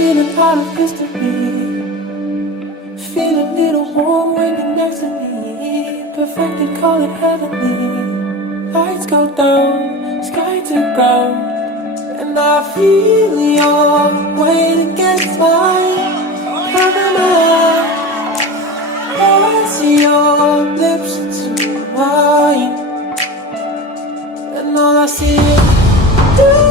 feeling out of history. Feel a little warm when you're next to me. Perfectly call it heavenly. Lights go down, sky to ground, and I feel your weight against mine. Having I see your lips to mine, and all I see is you.